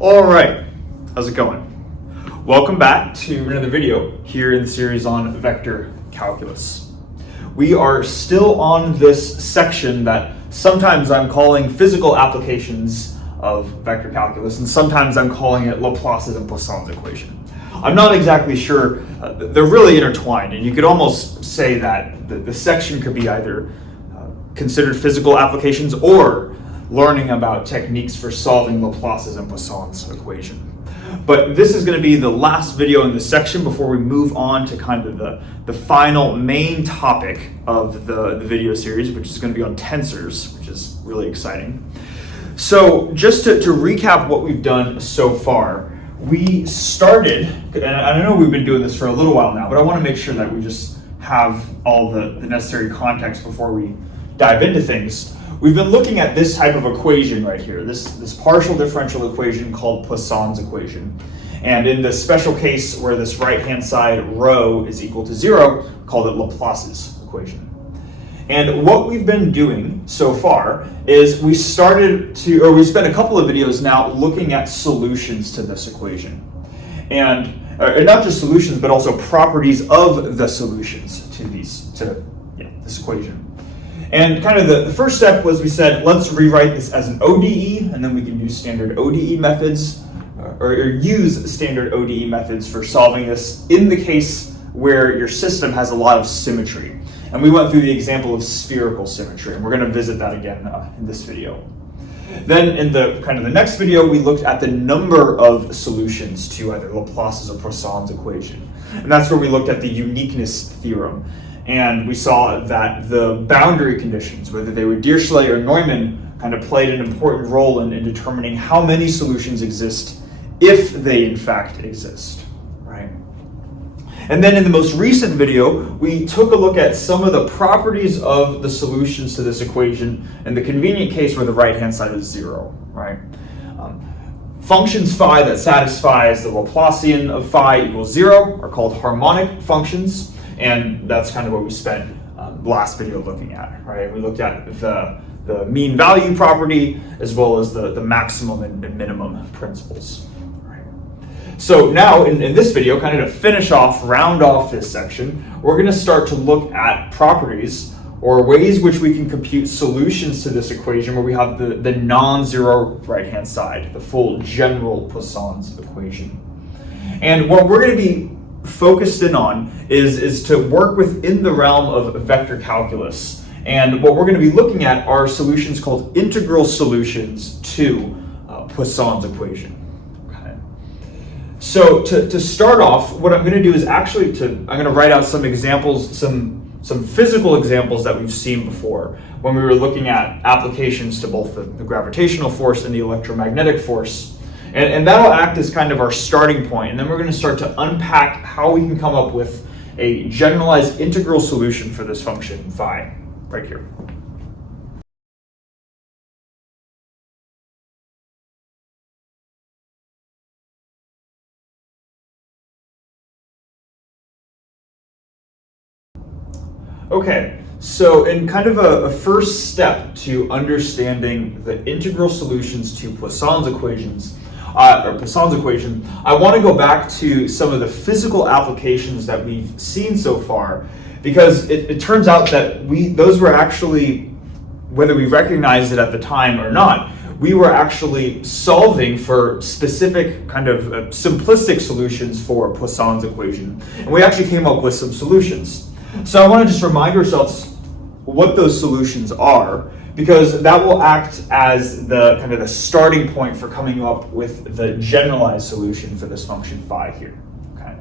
All right, how's it going? Welcome back to another video here in the series on vector calculus. We are still on this section that sometimes I'm calling physical applications of vector calculus, and sometimes I'm calling it Laplace's and Poisson's equation. I'm not exactly sure, they're really intertwined, and you could almost say that the section could be either considered physical applications or learning about techniques for solving Laplace's and Poisson's equation. But this is going to be the last video in this section before we move on to kind of the final main topic of the video series, which is going to be on tensors, which is really exciting. So just to recap what we've done so far, we started, and I know we've been doing this for a little while now, but I want to make sure that we just have all the necessary context before we dive into things. We've been looking at this type of equation right here, this partial differential equation called Poisson's equation. And in the special case where this right-hand side rho is equal to 0, called it Laplace's equation. And what we've been doing so far is we spent a couple of videos now looking at solutions to this equation. And not just solutions, but also properties of the solutions to this equation. And kind of the first step was we said, let's rewrite this as an ODE, and then we can use standard ODE methods, or use standard ODE methods for solving this in the case where your system has a lot of symmetry. And we went through the example of spherical symmetry, and we're going to visit that again in this video. Then in the next video, we looked at the number of solutions to either Laplace's or Poisson's equation. And that's where we looked at the uniqueness theorem. And we saw that the boundary conditions, whether they were Dirichlet or Neumann, kind of played an important role in determining how many solutions exist if they in fact exist, right? And then in the most recent video, we took a look at some of the properties of the solutions to this equation in the convenient case where the right-hand side is 0, right? Functions phi that satisfies the Laplacian of phi equals 0 are called harmonic functions. And that's kind of what we spent the last video looking at, right? We looked at the mean value property as well as the maximum and minimum principles. Right? So now in this video, kind of to round off this section, we're going to start to look at properties or ways which we can compute solutions to this equation where we have the non-zero right-hand side, the full general Poisson's equation. And what we're going to be focused in on is to work within the realm of vector calculus. And what we're going to be looking at are solutions called integral solutions to Poisson's equation. Okay. So to start off, what I'm going to do is I'm going to write out some examples, some physical examples that we've seen before when we were looking at applications to both the gravitational force and the electromagnetic force. And that'll act as kind of our starting point, and then we're going to start to unpack how we can come up with a generalized integral solution for this function phi, right here. Okay, so in kind of a first step to understanding the integral solutions to Poisson's equation, I want to go back to some of the physical applications that we've seen so far, because it turns out that those were actually, whether we recognized it at the time or not, we were actually solving for specific kind of simplistic solutions for Poisson's equation. And we actually came up with some solutions. So I want to just remind ourselves what those solutions are, because that will act as the kind of the starting point for coming up with the generalized solution for this function phi here. Okay.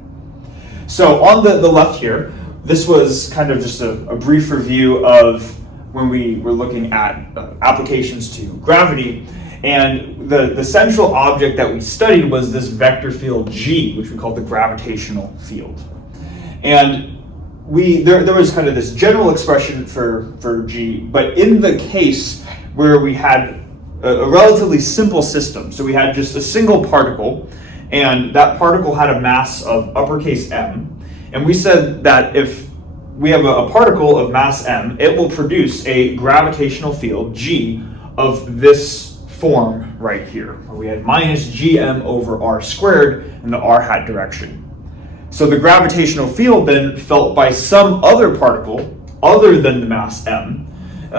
So on the left here, this was kind of just a brief review of when we were looking at applications to gravity, and the central object that we studied was this vector field G, which we called the gravitational field. And there was kind of this general expression for G, but in the case where we had a relatively simple system, so we had just a single particle, and that particle had a mass of uppercase M, and we said that if we have a particle of mass M, it will produce a gravitational field G of this form right here, where we had minus gm over r squared in the r hat direction. So the gravitational field then felt by some other particle other than the mass m.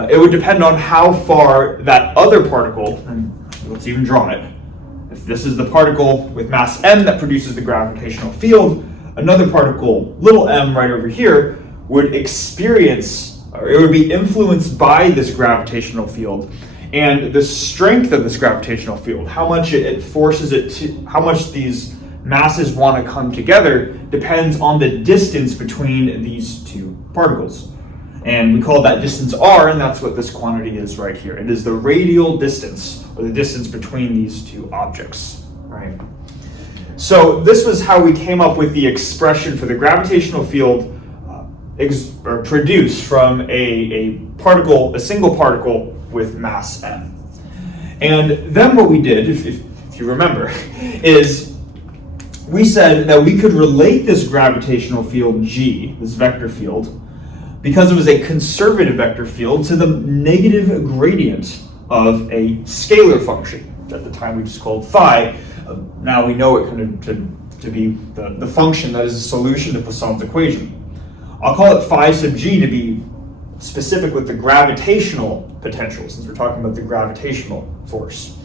It would depend on how far that other particle, and let's even draw it. If this is the particle with mass m that produces the gravitational field, another particle, little m right over here, would experience, or it would be influenced by this gravitational field. And the strength of this gravitational field, how much it forces it to, how much these masses want to come together, depends on the distance between these two particles. And we call that distance r, and that's what this quantity is right here. It is the radial distance, or the distance between these two objects, right? So this was how we came up with the expression for the gravitational field produced from a particle, a single particle with mass m. And then what we did, if you remember, is we said that we could relate this gravitational field g, this vector field, because it was a conservative vector field, to the negative gradient of a scalar function. At the time we just called phi. Now we know it kind of to be the function that is a solution to Poisson's equation. I'll call it phi sub g to be specific with the gravitational potential, since we're talking about the gravitational force.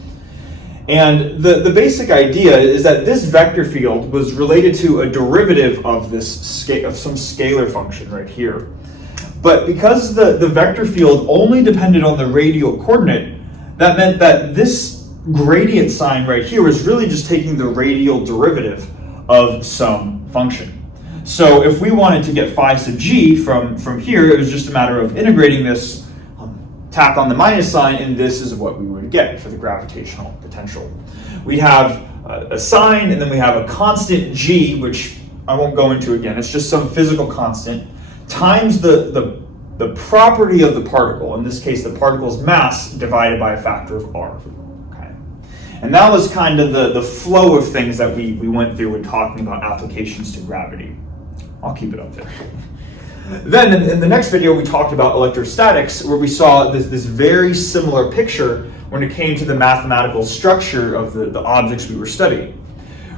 And the basic idea is that this vector field was related to a derivative of this of some scalar function right here. But because the vector field only depended on the radial coordinate, that meant that this gradient sign right here was really just taking the radial derivative of some function. So if we wanted to get phi sub g from here, it was just a matter of integrating this, tack on the minus sign, and this is what we would get for the gravitational potential. We have a sign, and then we have a constant g, which I won't go into again. It's just some physical constant, times the property of the particle, in this case the particle's mass, divided by a factor of r. Okay. And that was kind of the flow of things that we went through when talking about applications to gravity. I'll keep it up there. Then in the next video we talked about electrostatics, where we saw this very similar picture when it came to the mathematical structure of the objects we were studying.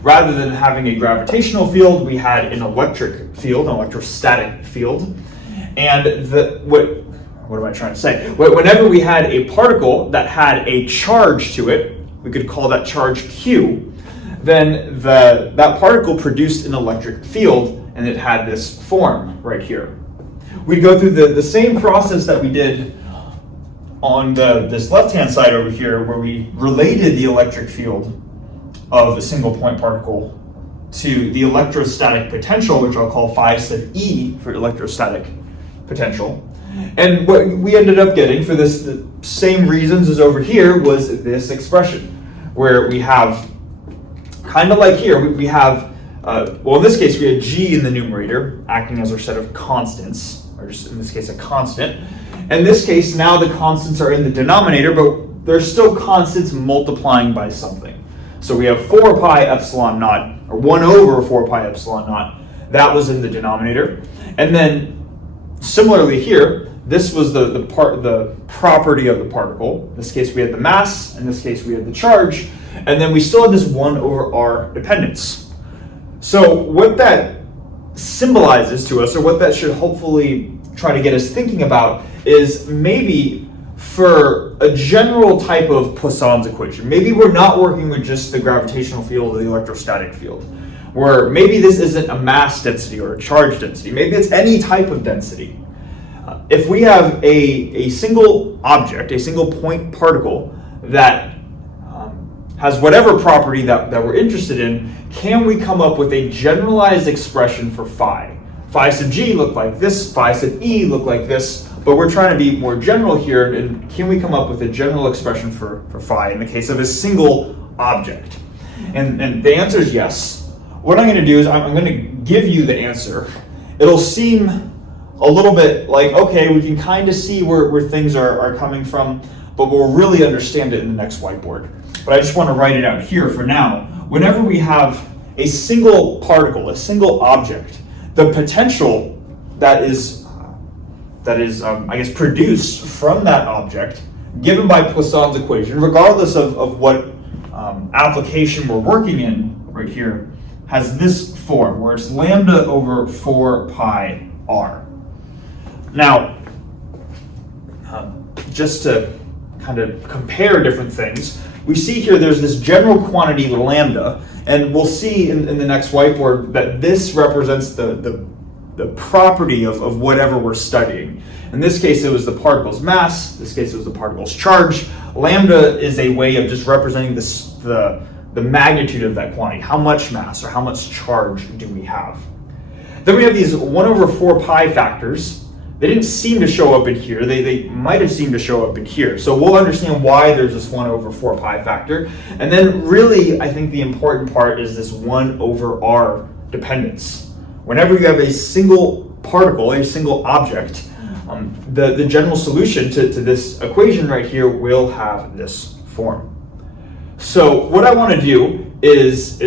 Rather than having a gravitational field, we had an electric field, an electrostatic field. And what am I trying to say? Whenever we had a particle that had a charge to it, we could call that charge Q, then that particle produced an electric field, and it had this form right here. We'd go through the same process that we did on this left-hand side over here, where we related the electric field of a single point particle to the electrostatic potential, which I'll call phi sub E for electrostatic potential. And what we ended up getting for this, the same reasons as over here, was this expression, where we have, kind of like here, we have, well, in this case we had g in the numerator, acting as our set of constants, or just in this case a constant. In this case, now the constants are in the denominator, but they're still constants multiplying by something. So we have 4 pi epsilon naught, or 1 over 4 pi epsilon naught. That was in the denominator. And then similarly here, this was the property of the particle. In this case we had the mass, in this case we had the charge, and then we still had this 1 over r dependence. So what that symbolizes to us, or what that should hopefully try to get us thinking about, is maybe for a general type of Poisson's equation, maybe we're not working with just the gravitational field or the electrostatic field, where maybe this isn't a mass density or a charge density, maybe it's any type of density. If we have a single object, a single point particle that has whatever property that we're interested in, can we come up with a generalized expression for phi? Phi sub g look like this, phi sub e look like this, but we're trying to be more general here, and can we come up with a general expression for phi in the case of a single object? And the answer is yes. What I'm going to do is I'm going to give you the answer. It'll seem a little bit like, okay, we can kind of see where things are coming from, but we'll really understand it in the next whiteboard. But I just want to write it out here for now. Whenever we have a single particle, a single object, the potential that is I guess produced from that object, given by Poisson's equation, regardless of what application we're working in right here, has this form where it's lambda over 4 pi r. Now, just to kind of compare different things, we see here there's this general quantity lambda, and we'll see in the next whiteboard that this represents the property of whatever we're studying. In this case, it was the particle's mass. In this case, it was the particle's charge. Lambda is a way of just representing the magnitude of that quantity. How much mass or how much charge do we have? Then we have these 1 over 4 pi factors. They didn't seem to show up in here. They might have seemed to show up in here. So we'll understand why there's this 1 over 4 pi factor. And then really, I think the important part is this 1 over r dependence. Whenever you have a single particle, a single object, the general solution to this equation right here will have this form. So what I want to do is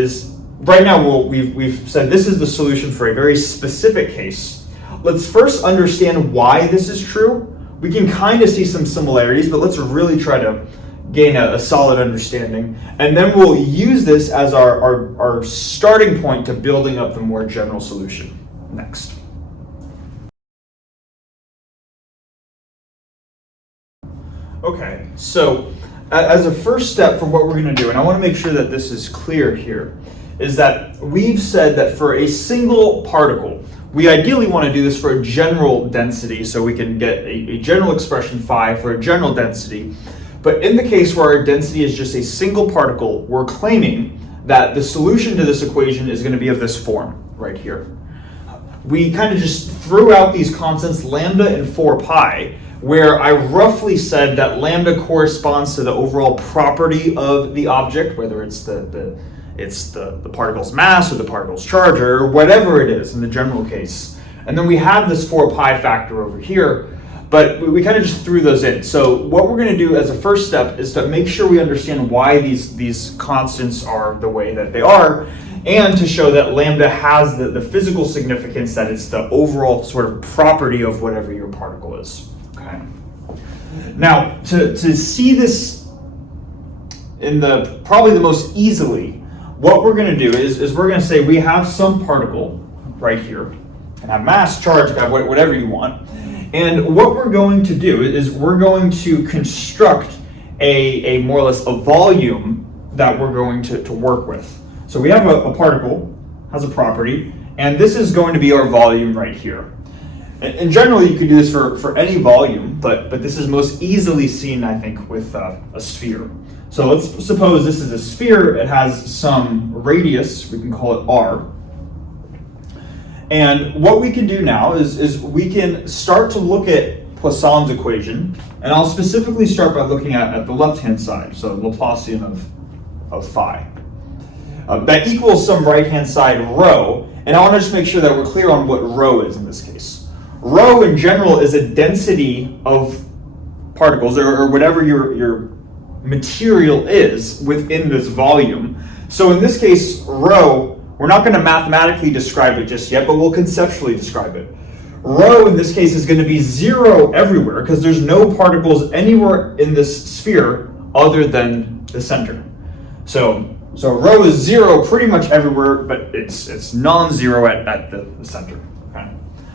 right now we've said this is the solution for a very specific case. Let's first understand why this is true. We can kind of see some similarities, but let's really try to gain a solid understanding. And then we'll use this as our starting point to building up the more general solution next. Okay, so as a first step for what we're going to do, and I want to make sure that this is clear here, is that we've said that for a single particle, we ideally want to do this for a general density, so we can get a general expression phi for a general density. But in the case where our density is just a single particle, we're claiming that the solution to this equation is going to be of this form right here. We kind of just threw out these constants, lambda and 4 pi, where I roughly said that lambda corresponds to the overall property of the object, whether it's the particle's mass or the particle's charge or whatever it is in the general case. And then we have this 4 pi factor over here, but we kind of just threw those in. So what we're going to do as a first step is to make sure we understand why these constants are the way that they are, and to show that lambda has the physical significance, that it's the overall sort of property of whatever your particle is. Okay. Now, to see this in probably the most easily, what we're going to do is we're going to say we have some particle right here, and have mass, charge, whatever you want. And what we're going to do is we're going to construct a more or less a volume that we're going to work with. So we have a particle, has a property, and this is going to be our volume right here. And generally you could do this for any volume, but this is most easily seen, I think, with a sphere. So let's suppose this is a sphere. It has some radius, we can call it r. And what we can do now is we can start to look at Poisson's equation, and I'll specifically start by looking at the left-hand side, so Laplacian of phi. That equals some right-hand side rho, and I want to just make sure that we're clear on what rho is in this case. Rho in general is a density of particles, or whatever your material is within this volume. So in this case, rho, we're not going to mathematically describe it just yet, but we'll conceptually describe it. Rho in this case is going to be 0 everywhere because there's no particles anywhere in this sphere other than the center. So rho is 0 pretty much everywhere, but it's non-zero at the center. Okay?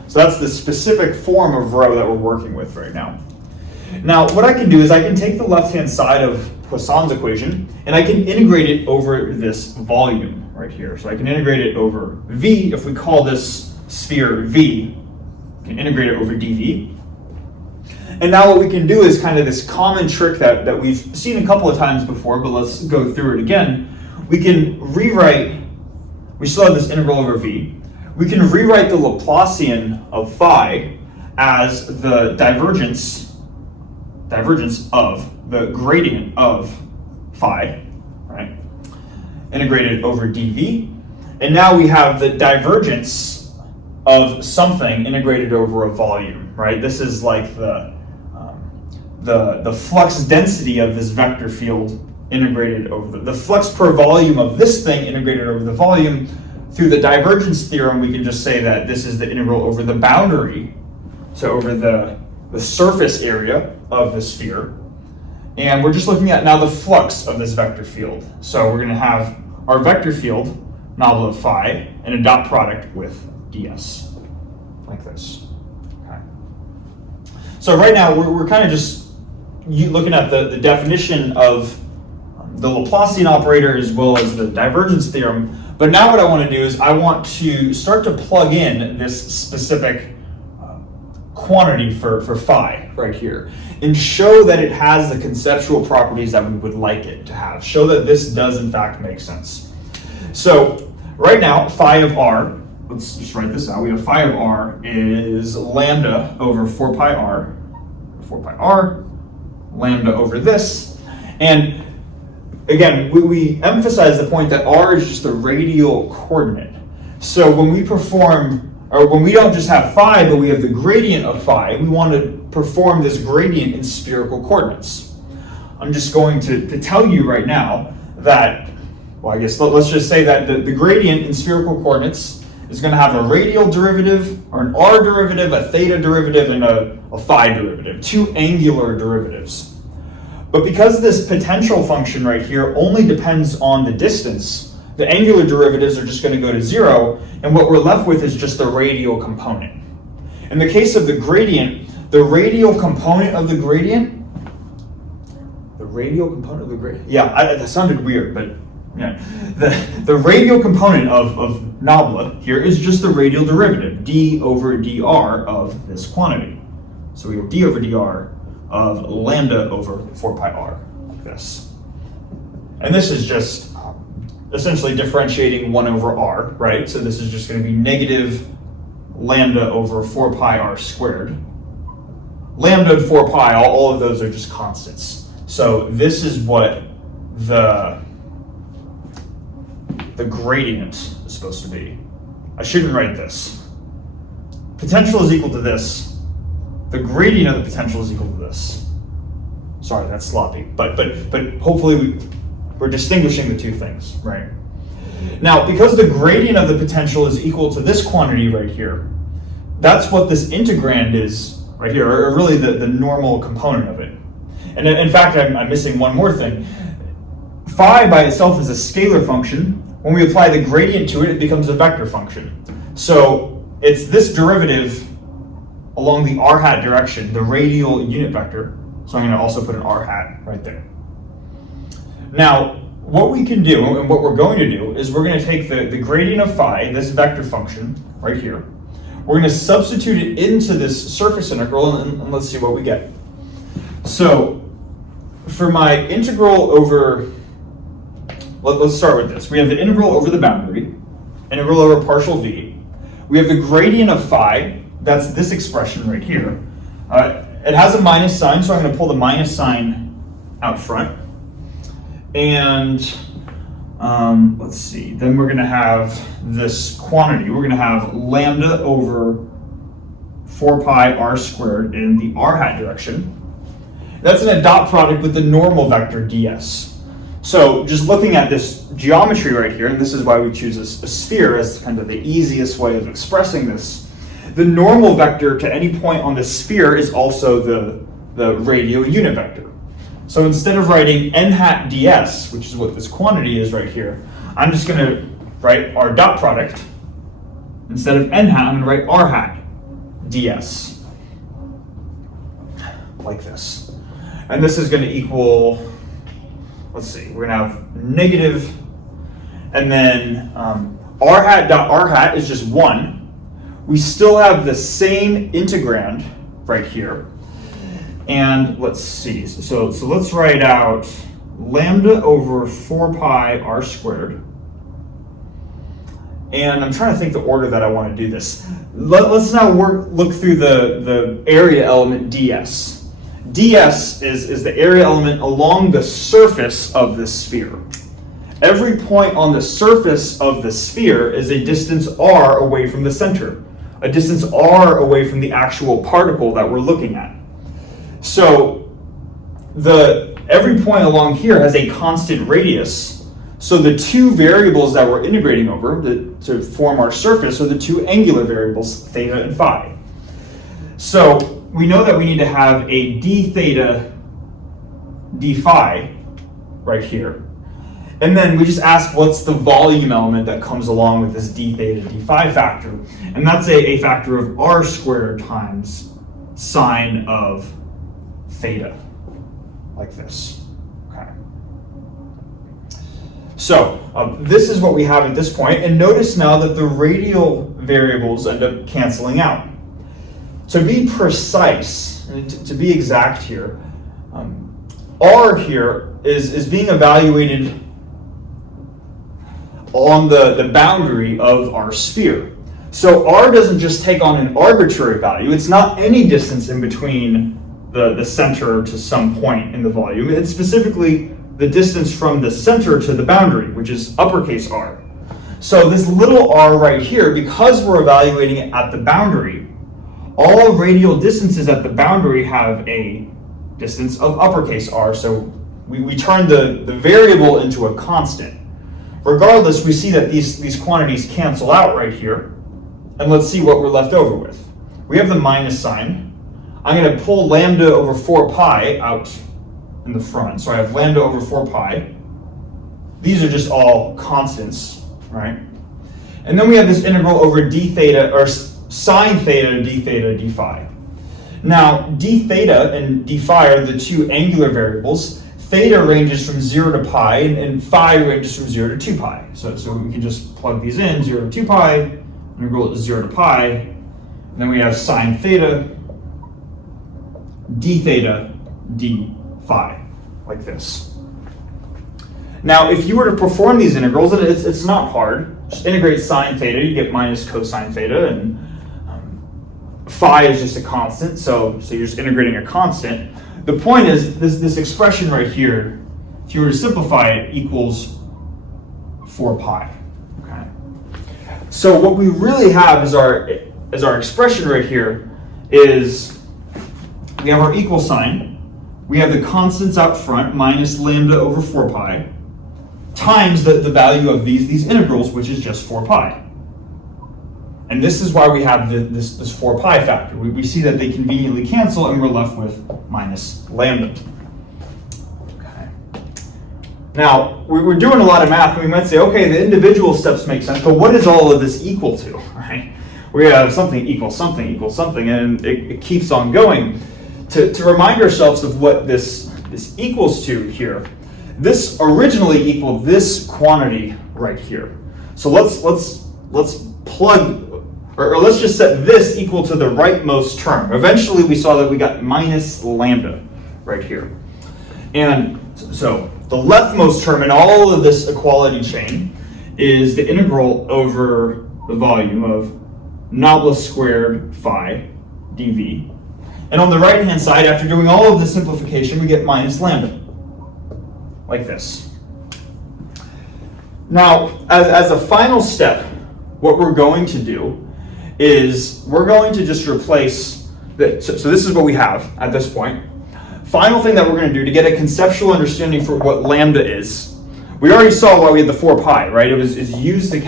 So that's the specific form of rho that we're working with right now. Now, what I can do is I can take the left-hand side of Poisson's equation and I can integrate it over this volume right here. So I can integrate it over V. If we call this sphere V, we can integrate it over dV. And now what we can do is kind of this common trick that we've seen a couple of times before, but let's go through it again. We can rewrite, we still have this integral over V. We can rewrite the Laplacian of phi as the divergence of the gradient of phi, right? Integrated over dV. And now we have the divergence of something integrated over a volume, right? This is like the flux density of this vector field integrated over the flux per volume of this thing integrated over the volume. Through the divergence theorem, we can just say that this is the integral over the boundary, so over the surface area of the sphere. And we're just looking at now the flux of this vector field. So we're going to have our vector field, nobl of phi, and a dot product with ds, like this. Okay. So right now we're kind of just looking at the definition of the Laplacian operator as well as the divergence theorem. But now what I want to do is I want to start to plug in this specific quantity for phi right here and show that it has the conceptual properties that we would like it to have. Show that this does in fact make sense. So right now, phi of r, let's just write this out. We have phi of r is lambda over 4 pi r, lambda over this. And again, we emphasize the point that r is just the radial coordinate. So when we perform, or when we don't just have phi, but we have the gradient of phi, we want to perform this gradient in spherical coordinates. I'm just going to tell you right now that, well, I guess let's just say that the gradient in spherical coordinates is going to have a radial derivative, or an r derivative, a theta derivative, and a phi derivative, two angular derivatives. But because this potential function right here only depends on the distance, the angular derivatives are just going to go to 0, and what we're left with is just the radial component. In the case of the gradient, the radial component of the gradient, yeah, that sounded weird, but yeah, the radial component of nobla here is just the radial derivative, d over dr of this quantity. So we have d over dr of lambda over 4 pi r, like this. And this is just essentially differentiating 1 over r, right? So this is just going to be negative lambda over 4 pi r squared. Lambda and 4 pi, all of those are just constants. So this is what the gradient is supposed to be. I shouldn't write this. Potential is equal to this. The gradient of the potential is equal to this. Sorry, that's sloppy, but hopefully we're distinguishing the two things, right? Now, because the gradient of the potential is equal to this quantity right here, that's what this integrand is right here, or really the normal component of it. And in fact, I'm missing one more thing. Phi by itself is a scalar function. When we apply the gradient to it, it becomes a vector function. So it's this derivative along the r hat direction, the radial unit vector. So I'm going to also put an r hat right there. Now, what we can do, and what we're going to do, is we're going to take the gradient of phi, this vector function right here. We're going to substitute it into this surface integral, and let's see what we get. So, for my integral over, let's start with this. We have the integral over the boundary, integral over partial v. We have the gradient of phi, that's this expression right here. It has a minus sign, so I'm going to pull the minus sign out front. And let's see, then we're going to have this quantity. We're going to have lambda over 4 pi r squared in the r hat direction. That's in a dot product with the normal vector ds. So just looking at this geometry right here, and this is why we choose a sphere as kind of the easiest way of expressing this, the normal vector to any point on the sphere is also the radial unit vector. So instead of writing n hat ds, which is what this quantity is right here, I'm just going to write our dot product. Instead of n hat, I'm going to write r hat ds, like this. And this is going to equal, let's see, we're going to have negative, and then r hat dot r hat is just 1. We still have the same integrand right here. And let's see, so let's write out lambda over 4 pi r squared. And I'm trying to think the order that I want to do this. Let's now look through the area element ds. ds is the area element along the surface of the sphere. Every point on the surface of the sphere is a distance r away from the center, a distance r away from the actual particle that we're looking at. So every point along here has a constant radius. So the two variables that we're integrating over to form our surface are the two angular variables, theta and phi. So we know that we need to have a d theta d phi right here. And then we just ask what's the volume element that comes along with this d theta d phi factor. And that's a factor of r squared times sine of theta, like this. Okay. So this is what we have at this point. And notice now that the radial variables end up canceling out. To be precise, to be exact here, r here is being evaluated on the boundary of our sphere. So r doesn't just take on an arbitrary value. It's not any distance in between the center to some point in the volume. It's specifically the distance from the center to the boundary, which is uppercase R. So this little r right here, because we're evaluating it at the boundary, all radial distances at the boundary have a distance of uppercase R. So we turn the variable into a constant. Regardless, we see that these quantities cancel out right here. And let's see what we're left over with. We have the minus sign. I'm going to pull lambda over 4 pi out in the front. So I have lambda over 4 pi. These are just all constants, right? And then we have this integral over d theta, or sine theta d phi. Now, d theta and d phi are the two angular variables. Theta ranges from 0 to pi, and phi ranges from 0 to 2 pi. So we can just plug these in, 0 to 2 pi, integral 0 to pi. And then we have sine theta d phi, like this. Now, if you were to perform these integrals, and it's not hard, just integrate sine theta, you get minus cosine theta, and phi is just a constant, so you're just integrating a constant. The point is, this expression right here, if you were to simplify it, equals 4 pi. Okay. So what we really have as our expression right here is we have our equal sign, we have the constants out front, minus lambda over 4 pi, times the value of these integrals, which is just 4 pi. And this is why we have this 4 pi factor. We see that they conveniently cancel, and we're left with minus lambda. Okay. Now, we're doing a lot of math, and we might say, okay, the individual steps make sense, but what is all of this equal to, right? We have something equals something equals something, and it keeps on going. To remind ourselves of what this equals to here, this originally equaled this quantity right here. So let's plug, or let's just set this equal to the rightmost term. Eventually we saw that we got minus lambda right here. And so the leftmost term in all of this equality chain is the integral over the volume of noblesse squared phi dv. And on the right-hand side, after doing all of this simplification, we get minus lambda, like this. Now, as a final step, what we're going to do is we're going to just replace, so this is what we have at this point. Final thing that we're going to do to get a conceptual understanding for what lambda is, we already saw why we had the 4 pi, right? It was used to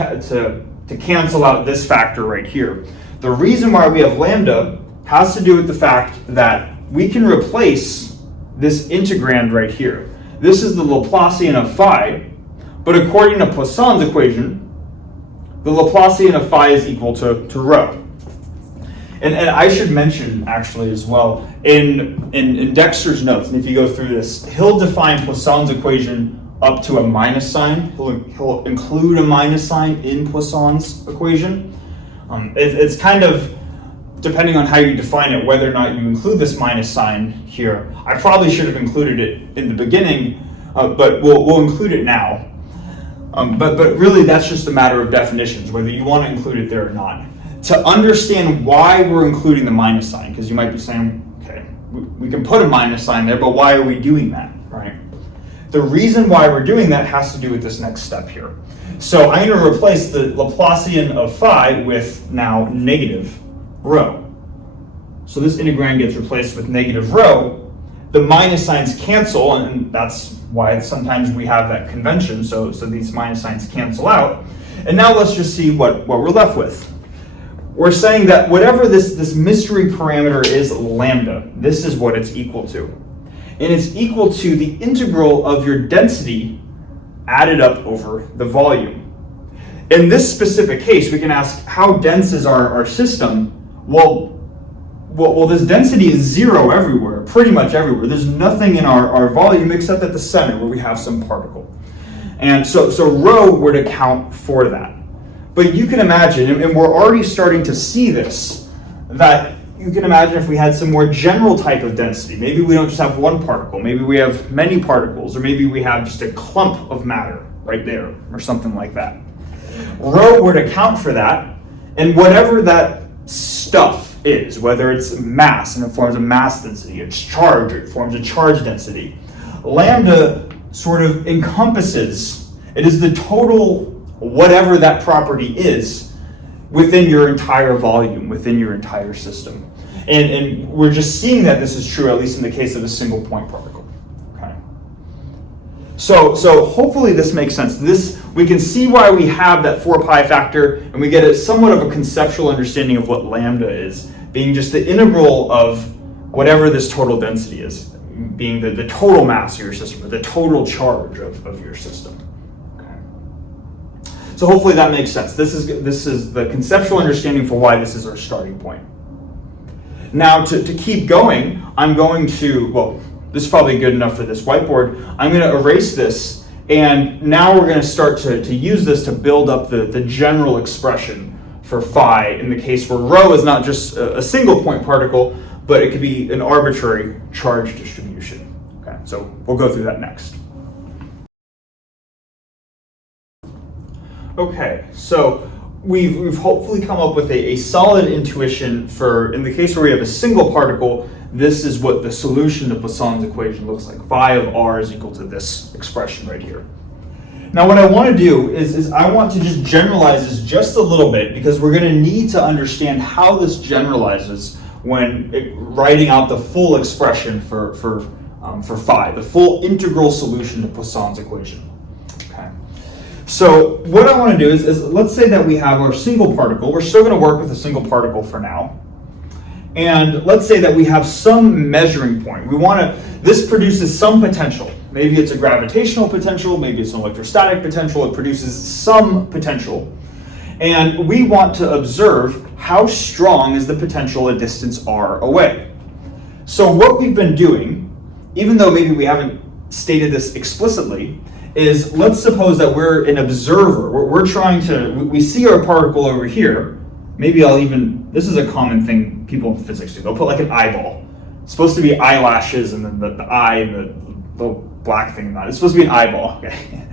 cancel out this factor right here. The reason why we have lambda has to do with the fact that we can replace this integrand right here. This is the Laplacian of phi, but according to Poisson's equation, the Laplacian of phi is equal to rho. And I should mention actually as well, in Dexter's notes, and if you go through this, he'll define Poisson's equation up to a minus sign. He'll include a minus sign in Poisson's equation. It's kind of depending on how you define it, whether or not you include this minus sign here. I probably should have included it in the beginning, but we'll include it now. But really, that's just a matter of definitions, whether you want to include it there or not. To understand why we're including the minus sign, because you might be saying, okay, we can put a minus sign there, but why are we doing that, right? The reason why we're doing that has to do with this next step here. So I'm going to replace the Laplacian of phi with now negative rho. So this integrand gets replaced with negative rho. The minus signs cancel, and that's why sometimes we have that convention, so these minus signs cancel out. And now let's just see what we're left with. We're saying that whatever this mystery parameter is, lambda, this is what it's equal to. and it's equal to the integral of your density added up over the volume. In this specific case, we can ask, how dense is our system? Well, this density is zero everywhere, pretty much everywhere. There's nothing in our volume except at the center where we have some particle. And so rho would account for that. But you can imagine, and we're already starting to see this, that you can imagine if we had some more general type of density. Maybe we don't just have one particle, maybe we have many particles, or maybe we have just a clump of matter right there, or something like that. Rho would account for that, and whatever that stuff is, whether it's mass and it forms a mass density, it's charge, it forms a charge density. Lambda sort of encompasses, it is the total whatever that property is within your entire volume, within your entire system. And we're just seeing that this is true, at least in the case of a single point particle. Okay. So hopefully this makes sense. We can see why we have that 4 pi factor, and we get somewhat of a conceptual understanding of what lambda is, being just the integral of whatever this total density is, being the total mass of your system, or the total charge of your system. Okay. So hopefully that makes sense. This is the conceptual understanding for why this is our starting point. Now to keep going, I'm going to, well, this is probably good enough for this whiteboard. I'm going to erase this, and now we're going to start to use this to build up the general expression for phi in the case where rho is not just a single point particle, but it could be an arbitrary charge distribution. Okay, so we'll go through that next. Okay, so we've hopefully come up with a solid intuition for, in the case where we have a single particle, this is what the solution to Poisson's equation looks like. Phi of r is equal to this expression right here. Now what I want to do is I want to just generalize this just a little bit, because we're going to need to understand how this generalizes when writing out the full expression for phi, the full integral solution to Poisson's equation. Okay. So what I want to do is let's say that we have our single particle. We're still going to work with a single particle for now. And let's say that we have some measuring point. This produces some potential. Maybe it's a gravitational potential, maybe it's an electrostatic potential. It produces some potential. And we want to observe how strong is the potential a distance r away. So what we've been doing, even though maybe we haven't stated this explicitly, is let's suppose that we're an observer. We're trying to, we see our particle over here. Maybe this is a common thing people in physics do. They'll put like an eyeball. It's supposed to be eyelashes and then the eye and the little black thing on it. It's supposed to be an eyeball. Okay.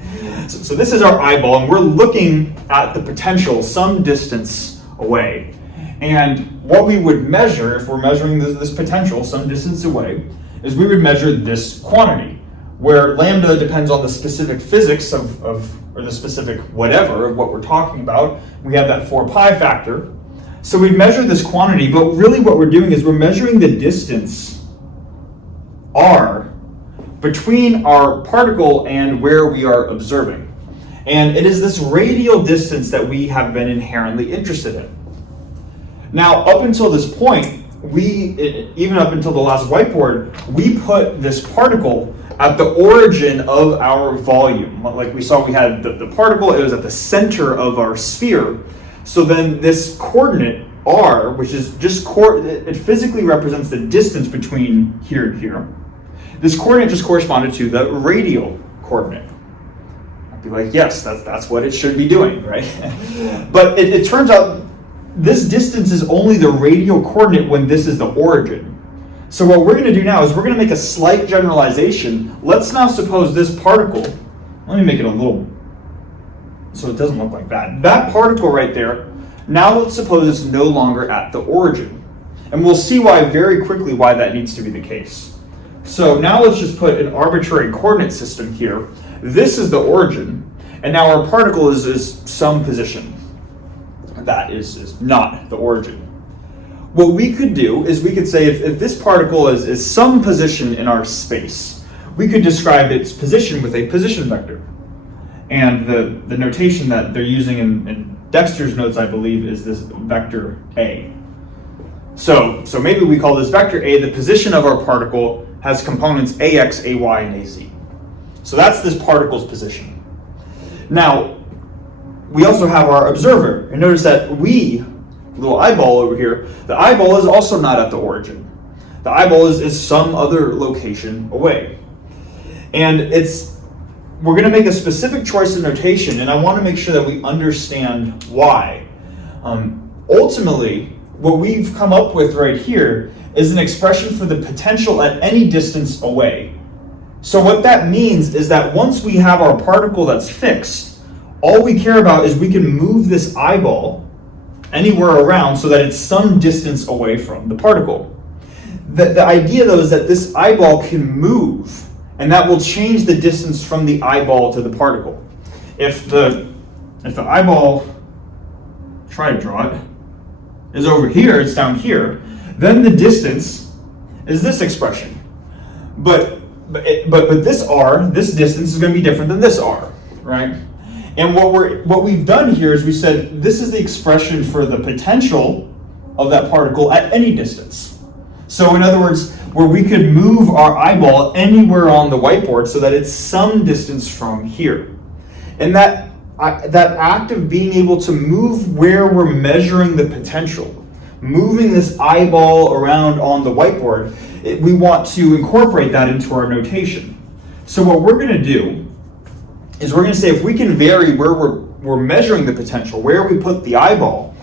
So this is our eyeball, and we're looking at the potential some distance away. And what we would measure, if we're measuring this potential some distance away, is we would measure this quantity, where lambda depends on the specific physics or the specific whatever of what we're talking about. We have that 4 pi factor. So we measure this quantity, but really what we're doing is we're measuring the distance r between our particle and where we are observing. And it is this radial distance that we have been inherently interested in. Now, up until this point, even up until the last whiteboard, we put this particle at the origin of our volume. Like we saw, we had the particle, it was at the center of our sphere. So then this coordinate r, which is just it physically represents the distance between here and here. This coordinate just corresponded to the radial coordinate. I'd be like, yes, that's what it should be doing, right? But it turns out this distance is only the radial coordinate when this is the origin. So what we're going to do now is we're going to make a slight generalization. Let's now suppose this particle, let me make it a little, so it doesn't look like that. That particle right there, now let's suppose it's no longer at the origin. And we'll see very quickly why that needs to be the case. So now let's just put an arbitrary coordinate system here. This is the origin, and now our particle is some position. That is not the origin. What we could do is we could say if this particle is some position in our space, we could describe its position with a position vector. And the notation that they're using in Dexter's notes, I believe, is this vector A. So maybe we call this vector A the position of our particle has components ax, ay, and az. So that's this particle's position. Now, we also have our observer. And notice that little eyeball over here, the eyeball is also not at the origin. The eyeball is some other location away. And we're going to make a specific choice of notation, and I want to make sure that we understand why. Ultimately, what we've come up with right here is an expression for the potential at any distance away. So what that means is that once we have our particle that's fixed, all we care about is we can move this eyeball anywhere around so that it's some distance away from the particle. The idea, though, is that this eyeball can move, and that will change the distance from the eyeball to the particle. If the eyeball, try to draw it, is over here, it's down here, then the distance is this expression. But this r, this distance is going to be different than this r, right? And what we've done here is we said this is the expression for the potential of that particle at any distance. So in other words, where we could move our eyeball anywhere on the whiteboard so that it's some distance from here. And that act of being able to move where we're measuring the potential, moving this eyeball around on the whiteboard, we want to incorporate that into our notation. So what we're going to do is we're going to say if we can vary where we're measuring the potential, where we put the eyeball,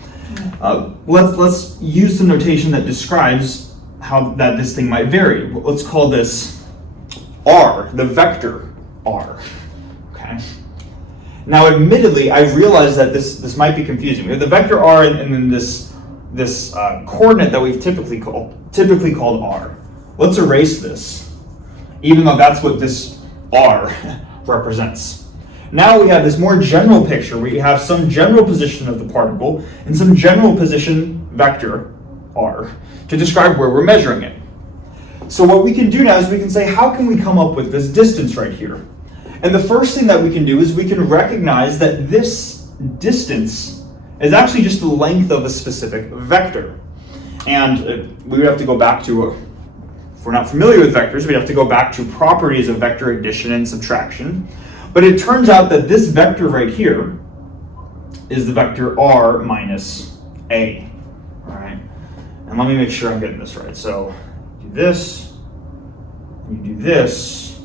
let's use the notation that describes how that this thing might vary. Let's call this r, the vector r. Okay. Now, admittedly, I realize that this might be confusing. We have the vector r and then this coordinate that we've typically called r. Let's erase this, even though that's what this r represents. Now we have this more general picture. We have some general position of the particle and some general position vector r to describe where we're measuring it. So what we can do now is we can say, how can we come up with this distance right here? And the first thing that we can do is we can recognize that this distance is actually just the length of a specific vector. And we would have to go back to, if we're not familiar with vectors, we'd have to go back to properties of vector addition and subtraction. But it turns out that this vector right here is the vector r minus a. All right. And let me make sure I'm getting this right. So do this, you do this.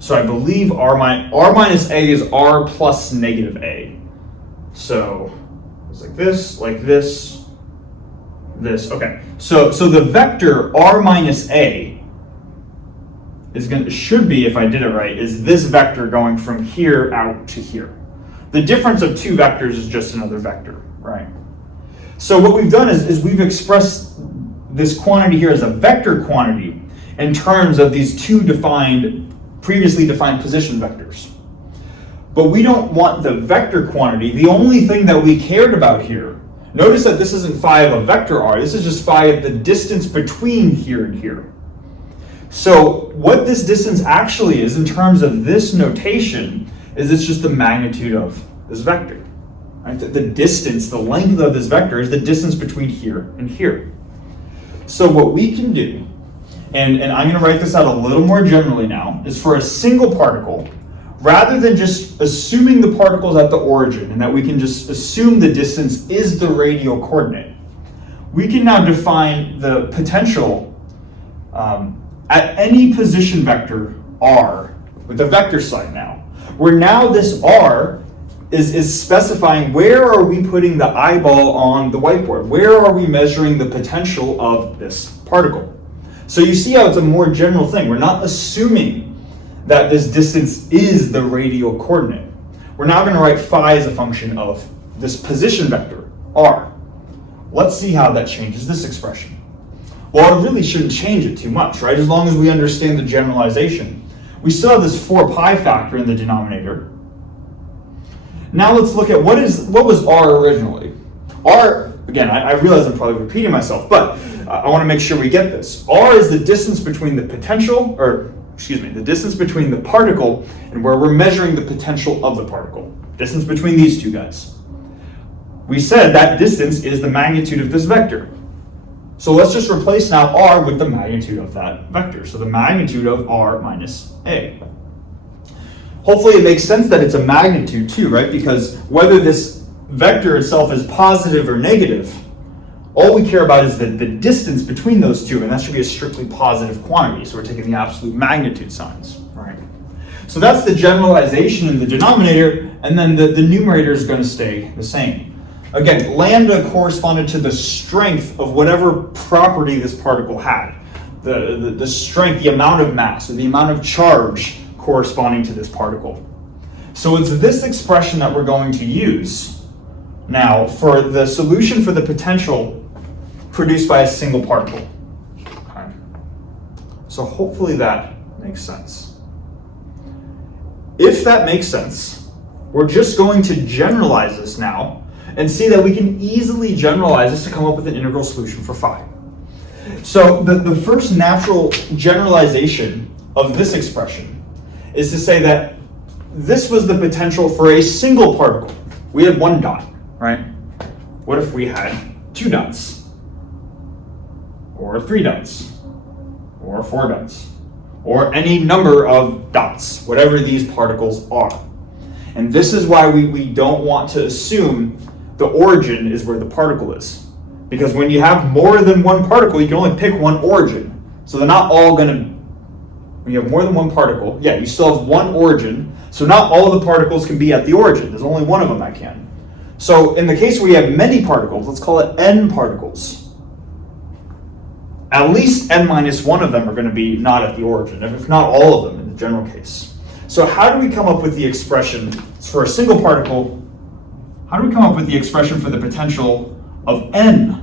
So I believe r minus a is r plus negative a. So it's like this, this. Okay. So the vector r minus a should be, if I did it right, is this vector going from here out to here. The difference of two vectors is just another vector, right? So what we've done is we've expressed this quantity here as a vector quantity in terms of these two previously defined position vectors. But we don't want the vector quantity. The only thing that we cared about here, notice that this isn't phi of a vector r, this is just phi of the distance between here and here. So what this distance actually is in terms of this notation is it's just the magnitude of this vector. Right? The distance, the length of this vector is the distance between here and here. So what we can do, and I'm going to write this out a little more generally now, is for a single particle, rather than just assuming the particle's at the origin and that we can just assume the distance is the radial coordinate, we can now define the potential at any position vector r with a vector sign now, where now this r is specifying where are we putting the eyeball on the whiteboard, where are we measuring the potential of this particle. So you see how it's a more general thing. We're not assuming that this distance is the radial coordinate. We're now going to write phi as a function of this position vector r. Let's see how that changes this expression. Well, it really shouldn't change it too much, right? As long as we understand the generalization. We still have this 4 pi factor in the denominator. Now let's look at what was r originally. R, again, I realize I'm probably repeating myself, but I want to make sure we get this. R is the distance between the the distance between the particle and where we're measuring the potential of the particle. Distance between these two guys. We said that distance is the magnitude of this vector. So let's just replace now r with the magnitude of that vector. So the magnitude of r minus a. Hopefully it makes sense that it's a magnitude too, right? Because whether this vector itself is positive or negative, all we care about is the distance between those two, and that should be a strictly positive quantity. So we're taking the absolute magnitude signs, right? So that's the generalization in the denominator, and then the numerator is going to stay the same. Again, lambda corresponded to the strength of whatever property this particle had. The strength, the amount of mass, or the amount of charge corresponding to this particle. So it's this expression that we're going to use now for the solution for the potential produced by a single particle. Okay. So hopefully that makes sense. If that makes sense, we're just going to generalize this now and see that we can easily generalize this to come up with an integral solution for phi. So the first natural generalization of this expression is to say that this was the potential for a single particle. We had one dot, right? What if we had two dots? Or three dots? Or four dots? Or any number of dots, whatever these particles are. And this is why we don't want to assume the origin is where the particle is. Because when you have more than one particle, you can only pick one origin. So they're not all going to, when you have more than one particle, yeah, you still have one origin. So not all of the particles can be at the origin. There's only one of them that can. So in the case where you have many particles, let's call it n particles. At least n minus one of them are going to be not at the origin, if not all of them in the general case. So how do we come up with the expression for a single particle? How do we come up with the expression for the potential of n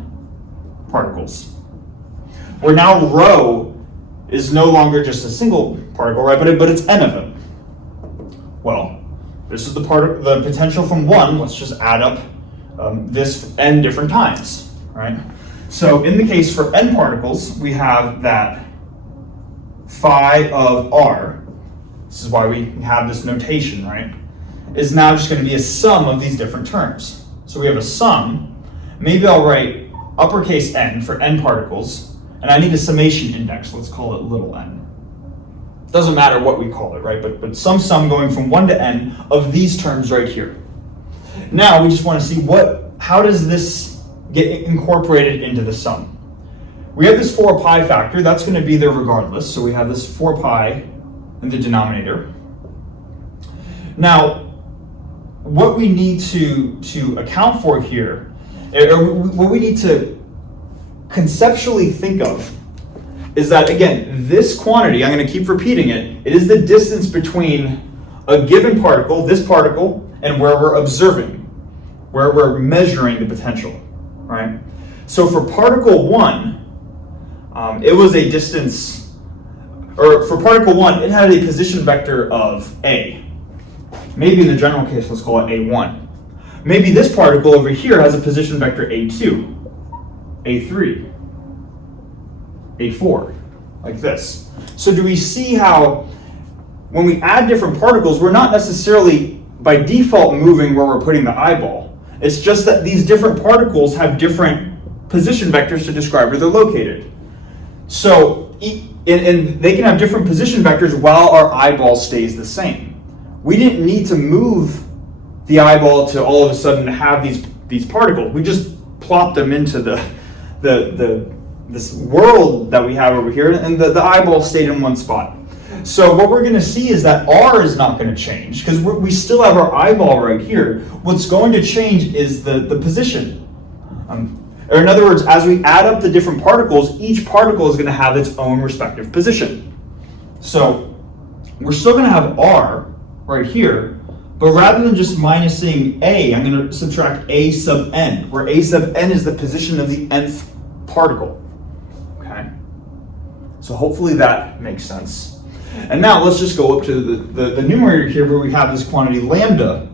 particles? Where now rho is no longer just a single particle, right? But it's n of them. Well, this is the potential from one. Let's just add up this n different times, right? So in the case for n particles, we have that phi of r, this is why we have this notation, right, is now just going to be a sum of these different terms. So we have a sum. Maybe I'll write uppercase n for n particles, and I need a summation index. Let's call it little n. Doesn't matter what we call it, right? But some sum going from 1 to n of these terms right here. Now we just want to see how does this get incorporated into the sum. We have this 4 pi factor. That's going to be there regardless. So we have this 4 pi in the denominator. Now, what we need to account for here, or what we need to conceptually think of, is that, again, this quantity, I'm going to keep repeating it, it is the distance between a given particle, this particle, and where we're observing, where we're measuring the potential, right? So for particle 1, it was a distance, or for particle 1, it had a position vector of a. Maybe in the general case, let's call it a1. Maybe this particle over here has a position vector a2, a3, a4, like this. So do we see how when we add different particles, we're not necessarily by default moving where we're putting the eyeball. It's just that these different particles have different position vectors to describe where they're located. So and they can have different position vectors while our eyeball stays the same. We didn't need to move the eyeball to all of a sudden have these particles. We just plopped them into this world that we have over here, and the eyeball stayed in one spot. So what we're going to see is that r is not going to change because we still have our eyeball right here. What's going to change is the position. Or in other words, as we add up the different particles, each particle is going to have its own respective position. So we're still going to have r right here, but rather than just minusing a, I'm going to subtract a sub n, where a sub n is the position of the nth particle. Okay? So hopefully that makes sense. And now let's just go up to the numerator here where we have this quantity lambda.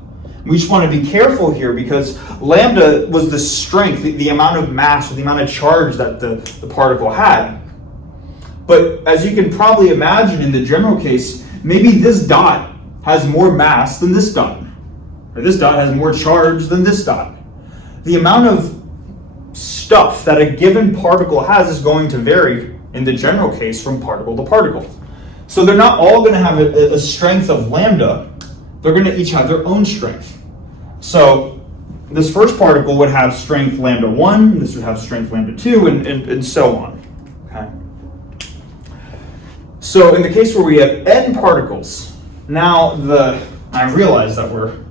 We just want to be careful here because lambda was the strength, the amount of mass or the amount of charge that the particle had. But as you can probably imagine in the general case, maybe this dot has more mass than this dot. Or this dot has more charge than this dot. The amount of stuff that a given particle has is going to vary, in the general case, from particle to particle. So they're not all going to have a strength of lambda. They're going to each have their own strength. So this first particle would have strength lambda 1, this would have strength lambda 2, and so on. Okay. So in the case where we have n particles, now I realize that we're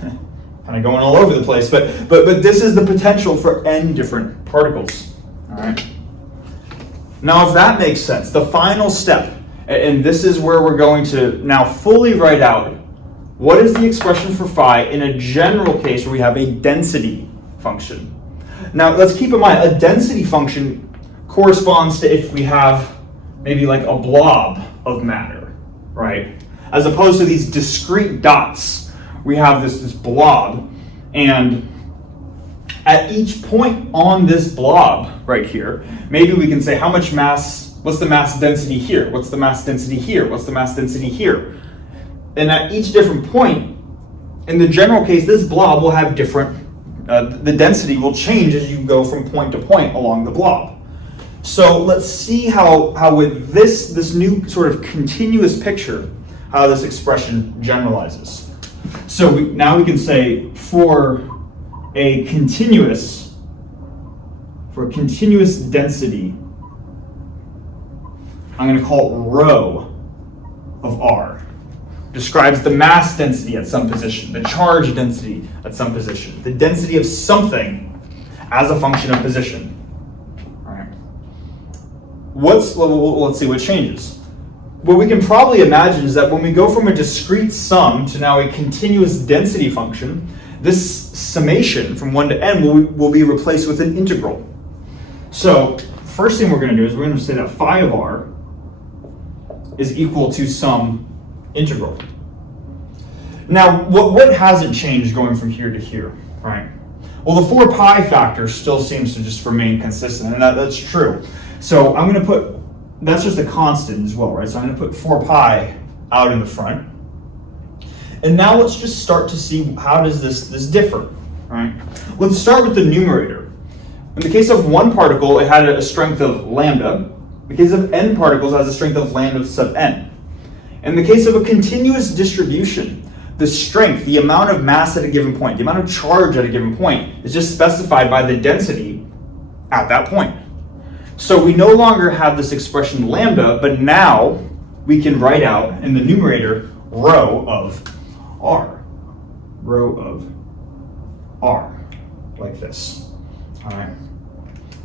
kind of going all over the place, but this is the potential for n different particles. All right. Now, if that makes sense, the final step, and this is where we're going to now fully write out what is the expression for phi in a general case where we have a density function. Now, let's keep in mind, a density function corresponds to if we have maybe like a blob of matter, right? As opposed to these discrete dots, we have this blob, and at each point on this blob right here, maybe we can say how much mass, what's the mass density here? What's the mass density here? What's the mass density here? And at each different point, in the general case, this blob will have different, the density will change as you go from point to point along the blob. So let's see how with this new sort of continuous picture, how this expression generalizes. So now we can say for a continuous density, I'm going to call it rho of R. Describes the mass density at some position, the charge density at some position, the density of something as a function of position. All right. Let's see what changes. What we can probably imagine is that when we go from a discrete sum to now a continuous density function, this summation from 1 to n will be replaced with an integral. So first thing we're going to do is we're going to say that phi of r is equal to some integral. Now, what hasn't changed going from here to here, right? Well, the 4 pi factor still seems to just remain consistent, and that's true. So I'm going to put, that's just a constant as well, right? So I'm going to put 4 pi out in the front. And now let's just start to see how does this differ, right? Let's start with the numerator. In the case of one particle, it had a strength of lambda. In the case of n particles, it has a strength of lambda sub n. In the case of a continuous distribution, the strength, the amount of mass at a given point, the amount of charge at a given point is just specified by the density at that point. So we no longer have this expression lambda, but now we can write out in the numerator rho of r. Rho of r, like this. All right.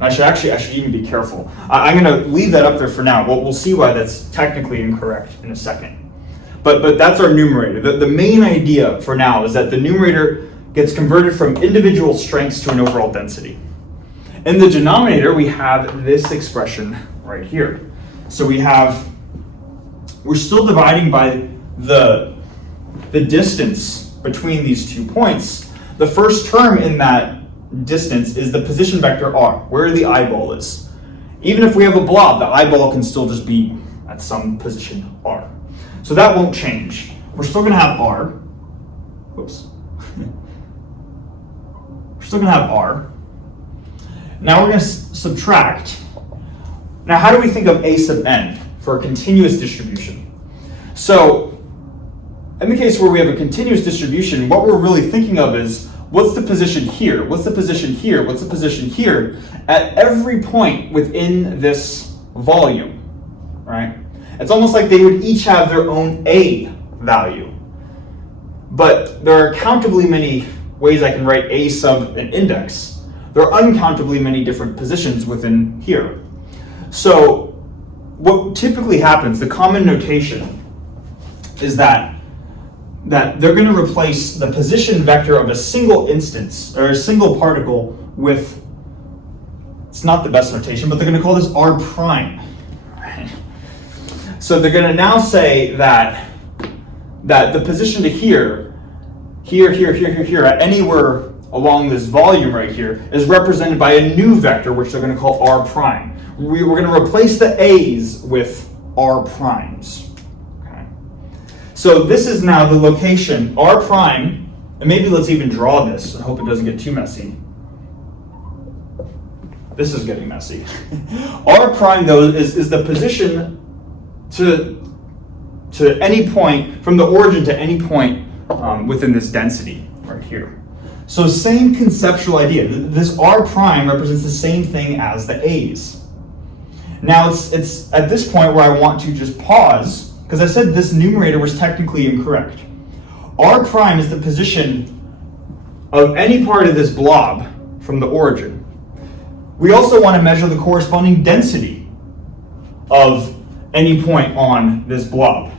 I should even be careful. I'm going to leave that up there for now. We'll see why that's technically incorrect in a second. But that's our numerator. The main idea for now is that the numerator gets converted from individual strengths to an overall density. In the denominator, we have this expression right here. So we're still dividing by the distance between these 2 points. The first term in that distance is the position vector r, where the eyeball is. Even if we have a blob, the eyeball can still just be at some position r. So that won't change. We're still going to have r. Whoops. We're still going to have r. Now we're going to subtract. Now how do we think of a sub n for a continuous distribution? So in the case where we have a continuous distribution, what we're really thinking of is what's the position here? What's the position here? What's the position here? At every point within this volume, right? It's almost like they would each have their own a value. But there are countably many ways I can write a sub an index. There are uncountably many different positions within here. So what typically happens, the common notation, is that they're going to replace the position vector of a single instance or a single particle with, it's not the best notation, but they're going to call this r prime. Right? So they're going to now say that the position to here, at anywhere along this volume right here is represented by a new vector, which they're going to call r prime. We're going to replace the a's with r primes. So this is now the location, r prime, and maybe let's even draw this. I hope it doesn't get too messy. This is getting messy. R prime, though, is the position to any point, from the origin to any point within this density right here. So same conceptual idea. This R prime represents the same thing as the A's. Now it's at this point where I want to just pause, because I said this numerator was technically incorrect. R prime is the position of any part of this blob from the origin. We also want to measure the corresponding density of any point on this blob.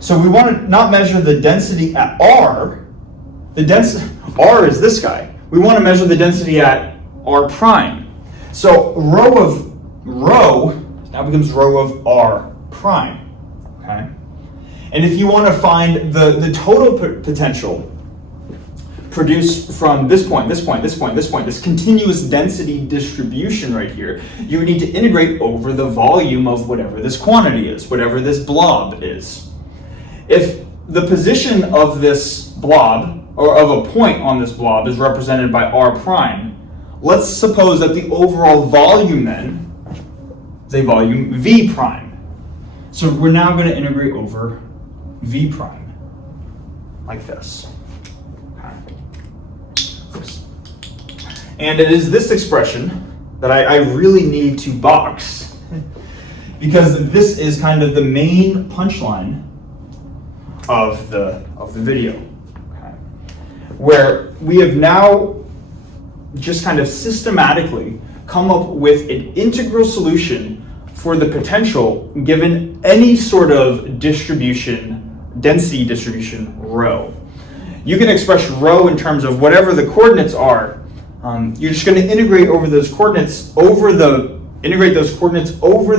So we want to not measure the density at R. R is this guy. We want to measure the density at R prime. So rho now becomes rho of R prime. Okay? And if you want to find the total potential produced from this point, this continuous density distribution right here, you would need to integrate over the volume of whatever this quantity is, whatever this blob is. If the position of this blob, or of a point on this blob, is represented by R prime, let's suppose that the overall volume then is a volume V prime. So we're now going to integrate over V prime, like this. And it is this expression that I really need to box, because this is kind of the main punchline of the video, okay? Where we have now just kind of systematically come up with an integral solution for the potential given any sort of distribution, density distribution rho. You can express rho in terms of whatever the coordinates are. You're just going to integrate over those coordinates over the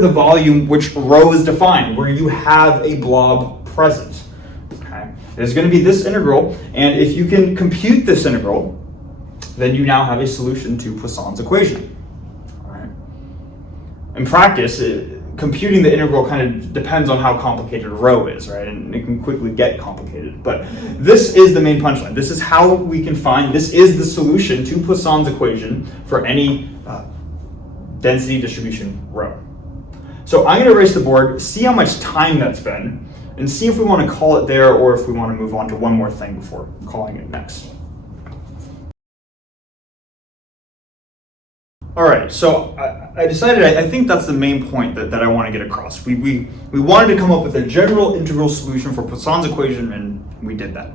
volume which rho is defined, where you have a blob present. Okay, there's going to be this integral, and if you can compute this integral, then you now have a solution to Poisson's equation. All right. In practice, computing the integral kind of depends on how complicated rho is, right? And it can quickly get complicated. But this is the main punchline. This is how we can find, this is the solution to Poisson's equation for any density distribution rho. So I'm going to erase the board, see how much time that's been, and see if we want to call it there or if we want to move on to one more thing before calling it next. All right, so I decided, I think that's the main point that I want to get across. We wanted to come up with a general integral solution for Poisson's equation, and we did that.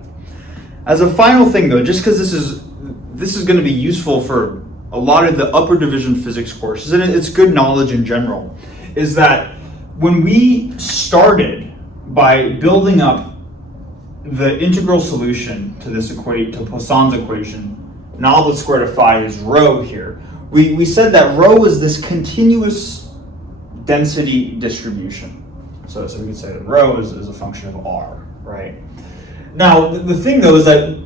As a final thing though, just because this is going to be useful for a lot of the upper division physics courses, and it's good knowledge in general, is that when we started by building up the integral solution to this to Poisson's equation, noblet squared of phi is rho here. We said that rho is this continuous density distribution. So we could say that rho is a function of R, right? Now, the thing though is that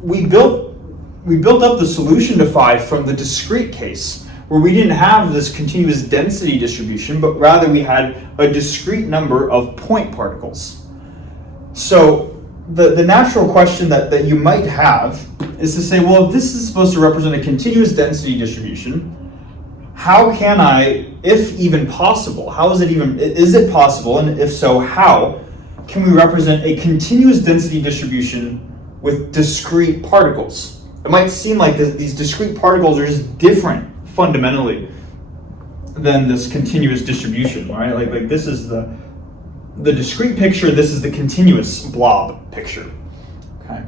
we built up the solution to phi from the discrete case, where we didn't have this continuous density distribution, but rather we had a discrete number of point particles. So the natural question that you might have is to say, well, if this is supposed to represent a continuous density distribution, how can I, if even possible, is it possible, and if so, how can we represent a continuous density distribution with discrete particles? It might seem like these discrete particles are just different fundamentally than this continuous distribution, right? Like this is the discrete picture, this is the continuous blob picture, okay?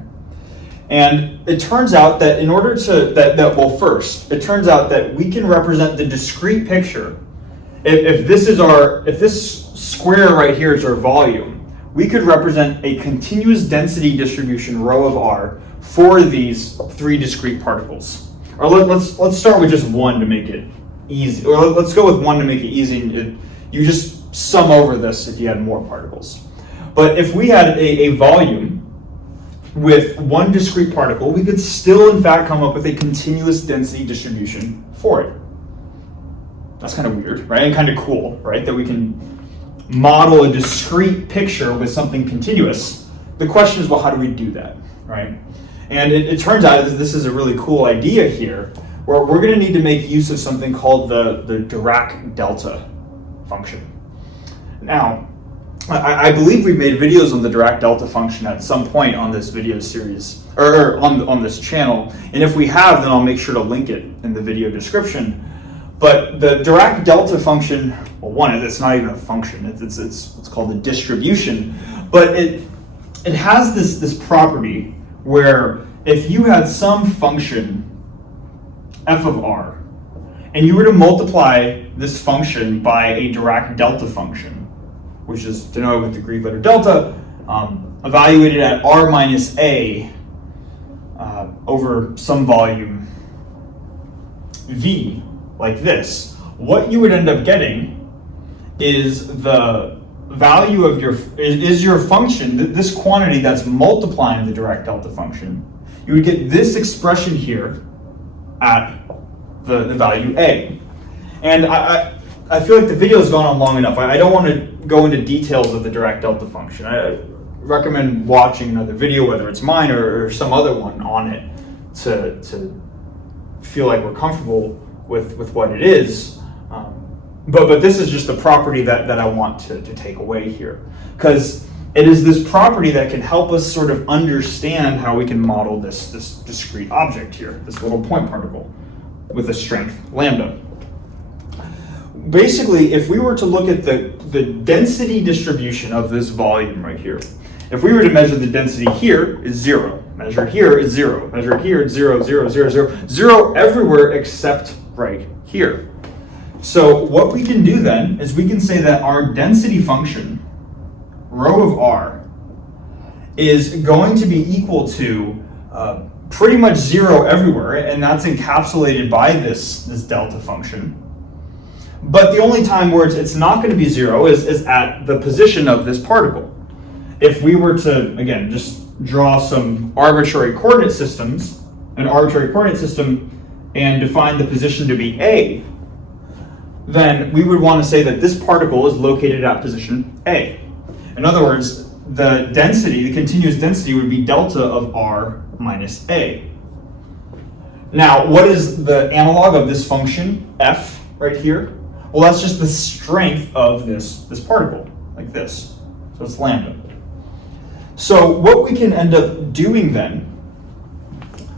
And it turns out that in order to, it turns out that we can represent the discrete picture. If this square right here is our volume, we could represent a continuous density distribution rho of R for these three discrete particles. Or let's start with just one to make it easy. Or let's go with one to make it easy. You just sum over this if you had more particles. But if we had a volume with one discrete particle, we could still in fact come up with a continuous density distribution for it. That's kind of weird, right? And kind of cool, right? That we can model a discrete picture with something continuous. The question is, well, how do we do that, right? And it turns out that this is a really cool idea here, where we're going to need to make use of something called the Dirac Delta function. Now, I believe we've made videos on the Dirac Delta function at some point on this video series, or on this channel, and if we have, then I'll make sure to link it in the video description. But the Dirac Delta function, well, one, it's not even a function, it's what's called a distribution, but it has this property where if you had some function f of r, and you were to multiply this function by a Dirac Delta function, which is denoted with the Greek letter delta, evaluated at r minus a over some volume v, like this, what you would end up getting is the value of your function, this quantity that's multiplying the Dirac Delta function. You would get this expression here at the value a. And I feel like the video has gone on long enough. I don't want to go into details of the Dirac Delta function. I recommend watching another video, whether it's mine or some other one on it, to feel like we're comfortable with what it is. But this is just a property that I want to take away here, because it is this property that can help us sort of understand how we can model this discrete object here, this little point particle with a strength lambda. Basically, if we were to look at the density distribution of this volume right here, if we were to measure the density here, is 0. Measure it here is 0. Measure it here, it's 0, 0, 0, 0. 0 everywhere except right here. So what we can do then is we can say that our density function, rho of r, is going to be equal to pretty much 0 everywhere, and that's encapsulated by this delta function. But the only time where it's not going to be 0 is at the position of this particle. If we were to, again, just draw some arbitrary coordinate systems, an arbitrary coordinate system, and define the position to be A, then we would want to say that this particle is located at position A. In other words, the density, the continuous density, would be delta of r minus A. Now, what is the analog of this function, f, right here? Well, that's just the strength of this particle, like this. So it's lambda. So what we can end up doing then,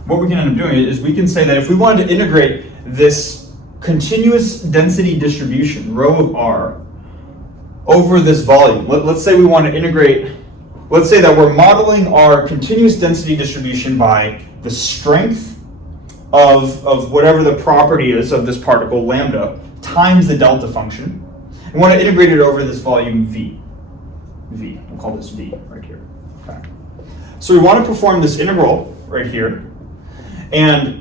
is we can say that if we wanted to integrate this continuous density distribution, rho of r, over this volume, let's say we want to integrate, let's say that we're modeling our continuous density distribution by the strength of whatever the property is of this particle, lambda, times the delta function. We want to integrate it over this volume v. We'll call this v right here. Okay. So we want to perform this integral right here, and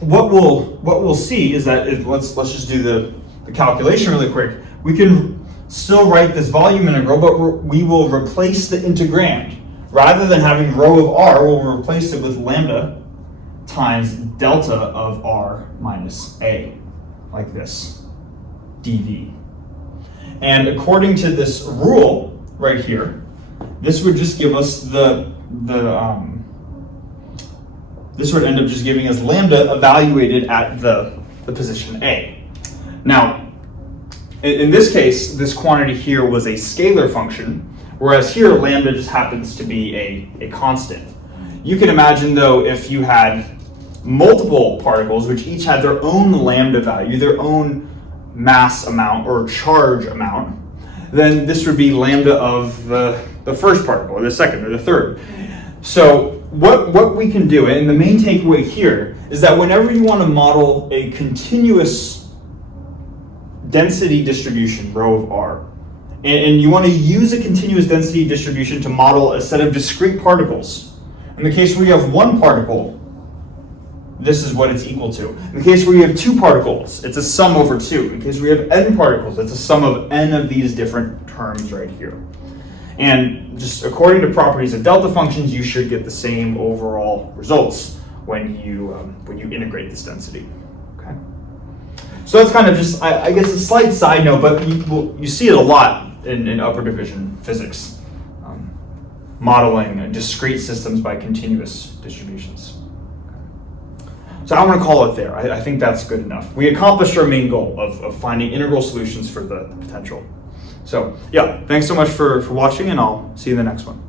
what we'll see is that let's just do the calculation really quick. We can still write this volume integral, but we will replace the integrand. Rather than having rho of r, we'll replace it with lambda times delta of r minus a, like this, dv. And according to this rule right here, this would just give us this would end up just giving us lambda evaluated at the position A. Now, in this case, this quantity here was a scalar function, whereas here lambda just happens to be a constant. You can imagine, though, if you had multiple particles which each had their own lambda value, their own mass amount or charge amount, then this would be lambda of the first particle, or the second, or the third. So what we can do, and the main takeaway here, is that whenever you want to model a continuous density distribution, rho of r, and you want to use a continuous density distribution to model a set of discrete particles. In the case where you have one particle, this is what it's equal to. In the case where you have two particles, it's a sum over 2. In the case where you have n particles, it's a sum of n of these different terms right here. And just according to properties of delta functions, you should get the same overall results when you integrate this density. Okay. So that's kind of just, I guess, a slight side note, but you see it a lot in upper division physics, modeling discrete systems by continuous distributions. So I want to call it there. I think that's good enough. We accomplished our main goal of finding integral solutions for the potential. So yeah, thanks so much for watching, and I'll see you in the next one.